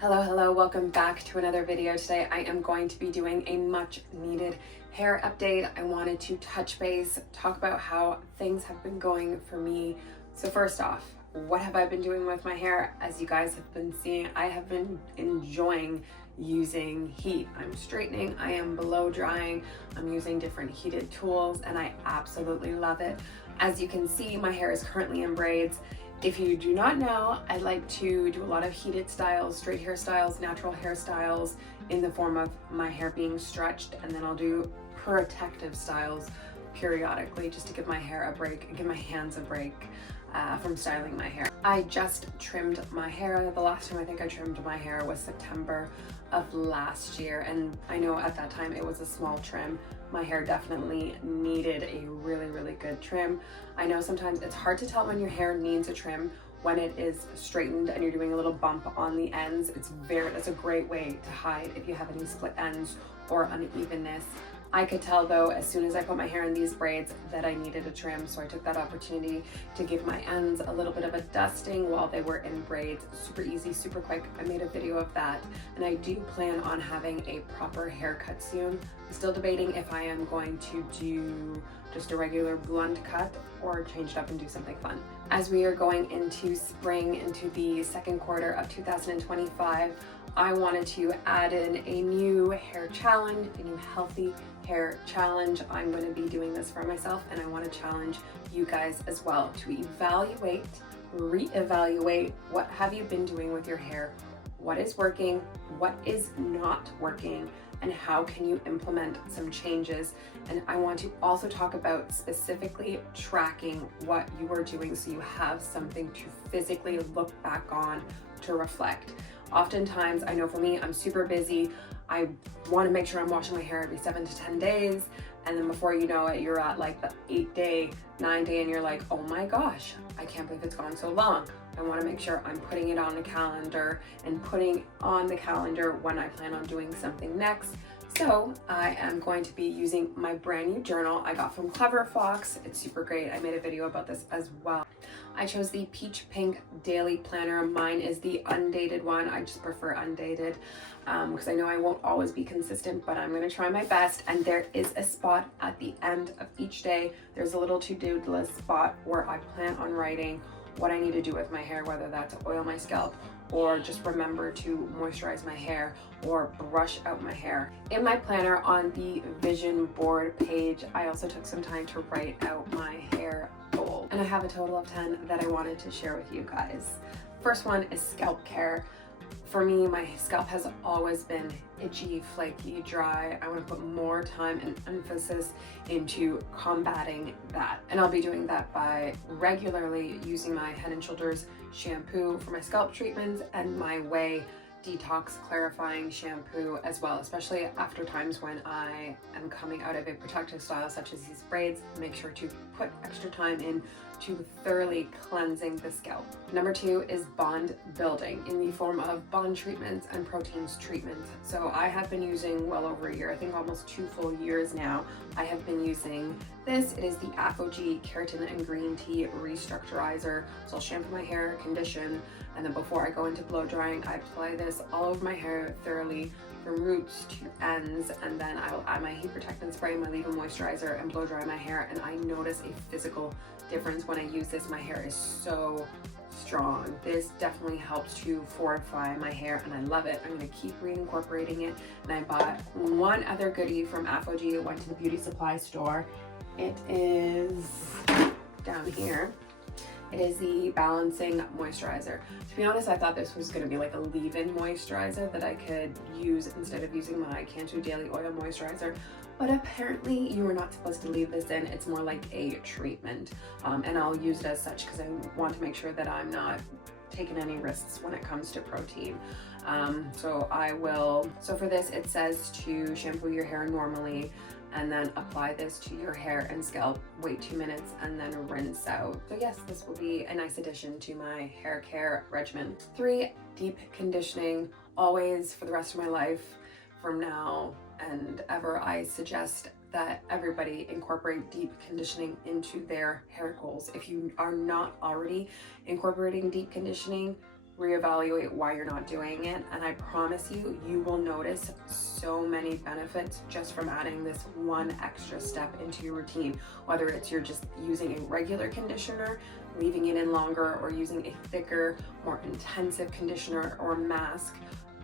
Hello, welcome back to another video. Today I am going to be doing a much needed hair update. I wanted to touch base, talk about how things have been going for me. So first off, what have I been doing with my hair? As you guys have been seeing, I have been enjoying using heat. I'm straightening, I am blow drying, I'm using different heated tools, and I absolutely love it. As you can see, my hair is currently in braids. If you do not know, I like to do a lot of heated styles, straight hairstyles, natural hairstyles in the form of my hair being stretched, and then I'll do protective styles periodically just to give my hair a break and give my hands a break from styling my hair. I just trimmed my hair. The last time I think I trimmed my hair was September of last year, and I know at that time it was a small trim. My hair definitely needed a really good trim. I know sometimes it's hard to tell when your hair needs a trim when it is straightened and you're doing a little bump on the ends. That's a great way to hide if you have any split ends or unevenness. I could tell though, as soon as I put my hair in these braids, that I needed a trim, so I took that opportunity to give my ends a little bit of a dusting while they were in braids. Super easy, super quick. I made a video of that, and I do plan on having a proper haircut soon. I'm still debating if I am going to do just a regular blunt cut or change it up and do something fun. As we are going into spring, into the second quarter of 2025, I wanted to add in a new hair challenge, a new healthy hair challenge. I'm going to be doing this for myself, and I want to challenge you guys as well to evaluate, reevaluate what have you been doing with your hair, what is working, what is not working, and how can you implement some changes. And I want to also talk about specifically tracking what you are doing so you have something to physically look back on to reflect. Oftentimes, I know for me, I'm super busy. I want to make sure I'm washing my hair every 7 to 10 days. And then before you know it, you're at like the 8-day, 9-day, and you're like, oh my gosh, I can't believe it's gone so long. I want to make sure I'm putting it on the calendar and putting on the calendar when I plan on doing something next. So I am going to be using my brand new journal I got from Clever Fox. It's super great. I made a video about this as well. I chose the Peach Pink Daily Planner. Mine is the undated one. I just prefer undated because I know I won't always be consistent, but I'm going to try my best. And there is a spot at the end of each day. There's a little to-do list spot where I plan on writing what I need to do with my hair, whether that's oil my scalp or just remember to moisturize my hair or brush out my hair. In my planner on the vision board page, I also took some time to write out my hair goal. And I have a total of 10 that I wanted to share with you guys. First one is scalp care. For me, my scalp has always been itchy, flaky, dry. I want to put more time and emphasis into combating that. And I'll be doing that by regularly using my Head & Shoulders shampoo for my scalp treatments and my Way detox clarifying shampoo as well, especially after times when I am coming out of a protective style such as these braids. Make sure to put extra time in to thoroughly cleansing the scalp. Number 2 is bond building in the form of bond treatments and proteins treatments. So I have been using well over a year, I think almost 2 full years now. I have been using this. It is the Apogee Keratin and Green Tea Restructurizer. So I'll shampoo my hair, condition, and then before I go into blow drying, I apply this all over my hair thoroughly from roots to ends, and then I will add my heat protectant spray, my leave-in moisturizer, and blow dry my hair. And I notice a physical difference when I use this. My hair is so strong. This definitely helps to fortify my hair, and I love it. I'm going to keep reincorporating it. And I bought one other goodie from Apogee. I went to the beauty supply store. It is down here. It is the Balancing Moisturizer. To be honest, I thought this was going to be like a leave-in moisturizer that I could use instead of using my Cantu Daily Oil Moisturizer. But apparently you are not supposed to leave this in. It's more like a treatment. And I'll use it as such because I want to make sure that I'm not taking any risks when it comes to protein. So for this, it says to shampoo your hair normally, and then apply this to your hair and scalp, wait 2 minutes, and then rinse out. So yes, this will be a nice addition to my hair care regimen. 3, deep conditioning. Always for the rest of my life from now and ever, I suggest that everybody incorporate deep conditioning into their hair goals. If you are not already incorporating deep conditioning, reevaluate why you're not doing it. And I promise you, you will notice so many benefits just from adding this one extra step into your routine. Whether it's you're just using a regular conditioner, leaving it in longer, or using a thicker, more intensive conditioner or mask.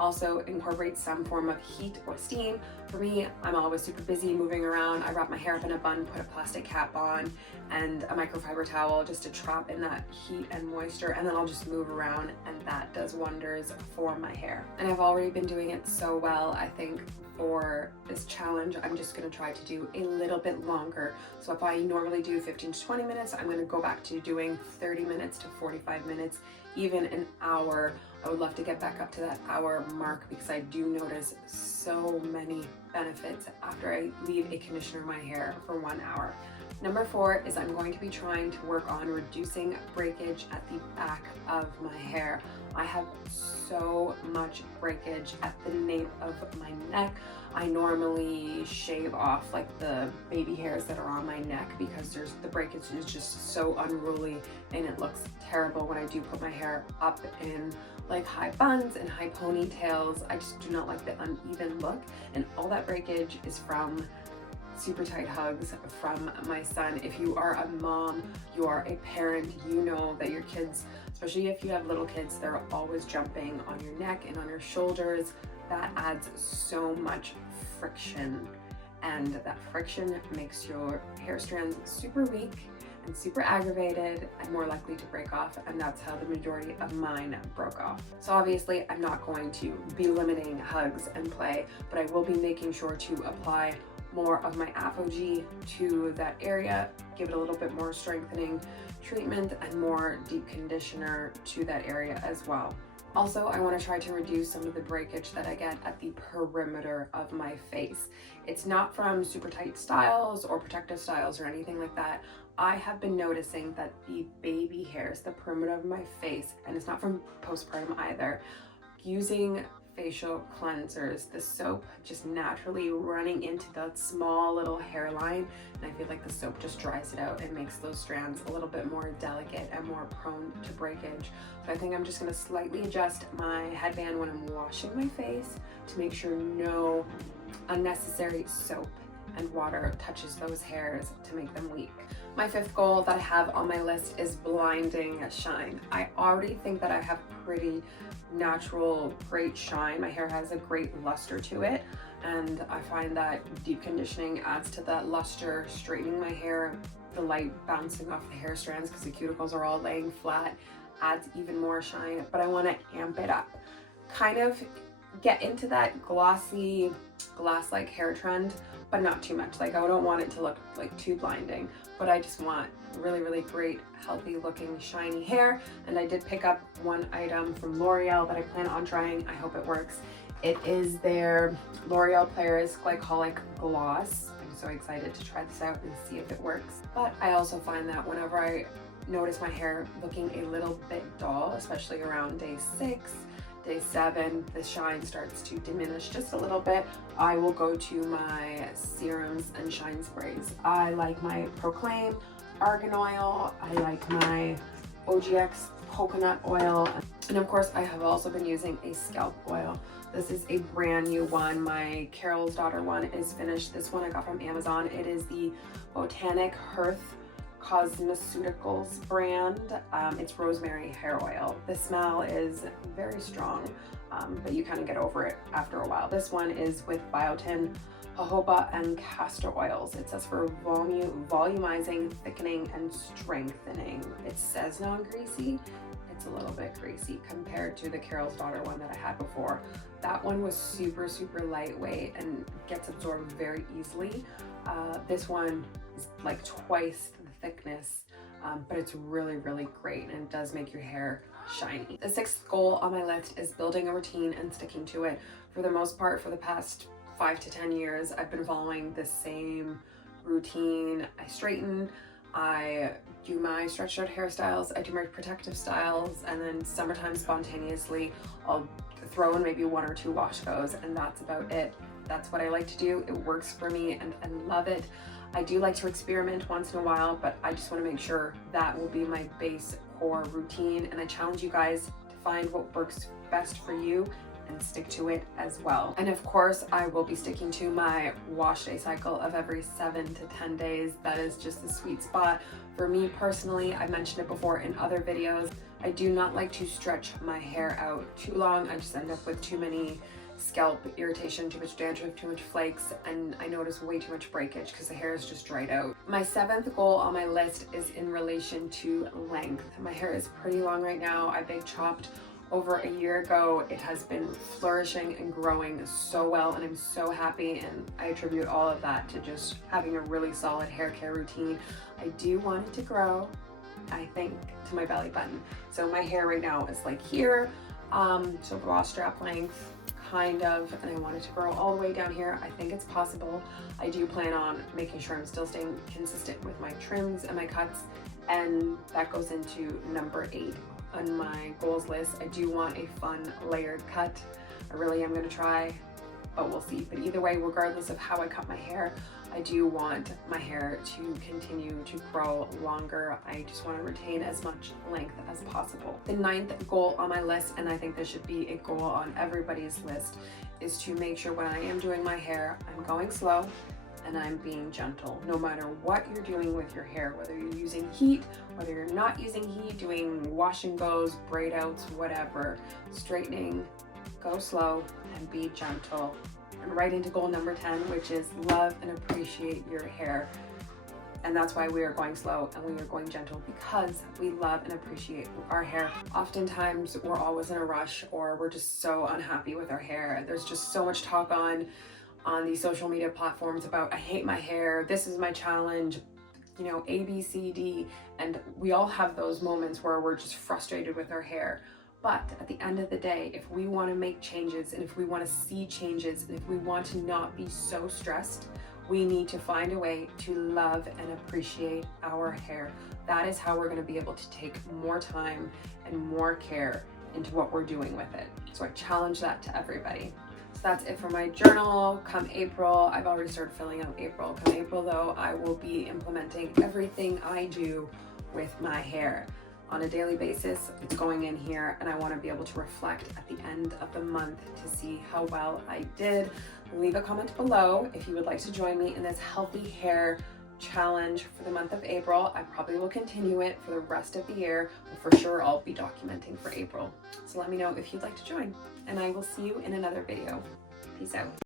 Also incorporate some form of heat or steam. For me, I'm always super busy moving around. I wrap my hair up in a bun, put a plastic cap on, and a microfiber towel just to trap in that heat and moisture, and then I'll just move around, and that does wonders for my hair. And I've already been doing it so well. I think for this challenge, I'm just gonna try to do a little bit longer. So if I normally do 15 to 20 minutes, I'm gonna go back to doing 30 minutes to 45 minutes, even an hour. I would love to get back up to that hour mark because I do notice so many benefits after I leave a conditioner in my hair for 1 hour. Number 4 is I'm going to be trying to work on reducing breakage at the back of my hair. I have so much breakage at the nape of my neck. I normally shave off like the baby hairs that are on my neck because the breakage is just so unruly and it looks terrible when I do put my hair up in like high buns and high ponytails. I just do not like the uneven look, and all that breakage is from super tight hugs from my son. If you are a mom, you are a parent, you know that your kids, especially if you have little kids, they're always jumping on your neck and on your shoulders. That adds so much friction, and that friction makes your hair strands super weak and super aggravated and more likely to break off, and that's how the majority of mine broke off. So obviously I'm not going to be limiting hugs and play, but I will be making sure to apply more of my apogee to that area, give it a little bit more strengthening treatment and more deep conditioner to that area as well. Also, I want to try to reduce some of the breakage that I get at the perimeter of my face. It's not from super tight styles or protective styles or anything like that. I have been noticing that the baby hairs, the perimeter of my face, and it's not from postpartum either, using facial cleansers, the soap just naturally running into that small little hairline, and I feel like the soap just dries it out and makes those strands a little bit more delicate and more prone to breakage. So I think I'm just going to slightly adjust my headband when I'm washing my face to make sure no unnecessary soap and water touches those hairs to make them weak. My 5th goal that I have on my list is blinding shine. I already think that I have pretty natural great shine. My hair has a great luster to it, and I find that deep conditioning adds to that luster, straightening my hair, the light bouncing off the hair strands because the cuticles are all laying flat adds even more shine, but I want to amp it up, kind of get into that glossy glass-like hair trend, but not too much. Like I don't want it to look like too blinding, but I just want really great healthy looking shiny hair. And I did pick up one item from L'Oreal that I plan on trying. I hope it works. It is their L'Oreal Paris Glycolic Gloss. I'm so excited to try this out and see if it works. But I also find that whenever I notice my hair looking a little bit dull, especially around day 6, day 7, the shine starts to diminish just a little bit, I will go to my serums and shine sprays. I like my Proclaim Argan Oil, I like my OGX coconut oil, and of course I have also been using a scalp oil. This is a brand new one. My Carol's Daughter one is finished. This one I got from Amazon. It is the Botanic Hearth Cosmeceuticals brand. It's rosemary hair oil. The smell is very strong, but you kind of get over it after a while. This one is with biotin, jojoba, and castor oils. It says for volumizing, thickening, and strengthening. It says non-greasy. It's a little bit greasy compared to the Carol's Daughter one that I had before. That one was super lightweight and gets absorbed very easily. This one is like twice the thickness, but it's really great, and it does make your hair shiny. The 6th goal on my list is building a routine and sticking to it. For the most part, for the past 5 to 10 years, I've been following the same routine. I straighten, I do my stretched out hairstyles, I do my protective styles, and then summertime spontaneously I'll throw in maybe 1 or 2 wash goes, and that's about it. That's what I like to do. It works for me, and I love it. I do like to experiment once in a while, but I just want to make sure that will be my base core routine, and I challenge you guys to find what works best for you and stick to it as well. And of course, I will be sticking to my wash day cycle of every 7 to 10 days. That is just the sweet spot. For me personally, I mentioned it before in other videos, I do not like to stretch my hair out too long. I just end up with too many scalp irritation, too much dandruff, too much flakes, and I notice way too much breakage because the hair is just dried out. My 7th goal on my list is in relation to length. My hair is pretty long right now. I big chopped over a year ago. It has been flourishing and growing so well, and I'm so happy, and I attribute all of that to just having a really solid hair care routine. I do want it to grow, I think, to my belly button. So my hair right now is like here, so bra strap length, kind of, and I want it to grow all the way down here. I think it's possible. I do plan on making sure I'm still staying consistent with my trims and my cuts, and that goes into number 8 on my goals list. I do want a fun layered cut. I really am going to try, but we'll see. But either way, regardless of how I cut my hair, I do want my hair to continue to grow longer. I just want to retain as much length as possible. The 9th goal on my list, and I think this should be a goal on everybody's list, is to make sure when I am doing my hair, I'm going slow and I'm being gentle. No matter what you're doing with your hair, whether you're using heat, whether you're not using heat, doing wash and goes, braid outs, whatever, straightening, go slow and be gentle. And right into goal number 10, which is love and appreciate your hair. And that's why we are going slow and we are going gentle, because we love and appreciate our hair. Oftentimes we're always in a rush, or we're just so unhappy with our hair. There's just so much talk on these social media platforms about, I hate my hair, this is my challenge, you know, A, B, C, D. And we all have those moments where we're just frustrated with our hair. But at the end of the day, if we want to make changes, and if we want to see changes, and if we want to not be so stressed, we need to find a way to love and appreciate our hair. That is how we're going to be able to take more time and more care into what we're doing with it. So I challenge that to everybody. So that's it for my journal. Come April, I've already started filling out April. Come April though, I will be implementing everything I do with my hair on a daily basis. It's going in here, and I want to be able to reflect at the end of the month to see how well I did. Leave a comment below if you would like to join me in this healthy hair challenge for the month of April. I probably will continue it for the rest of the year, but for sure I'll be documenting for April. So let me know if you'd like to join, and I will see you in another video. Peace out.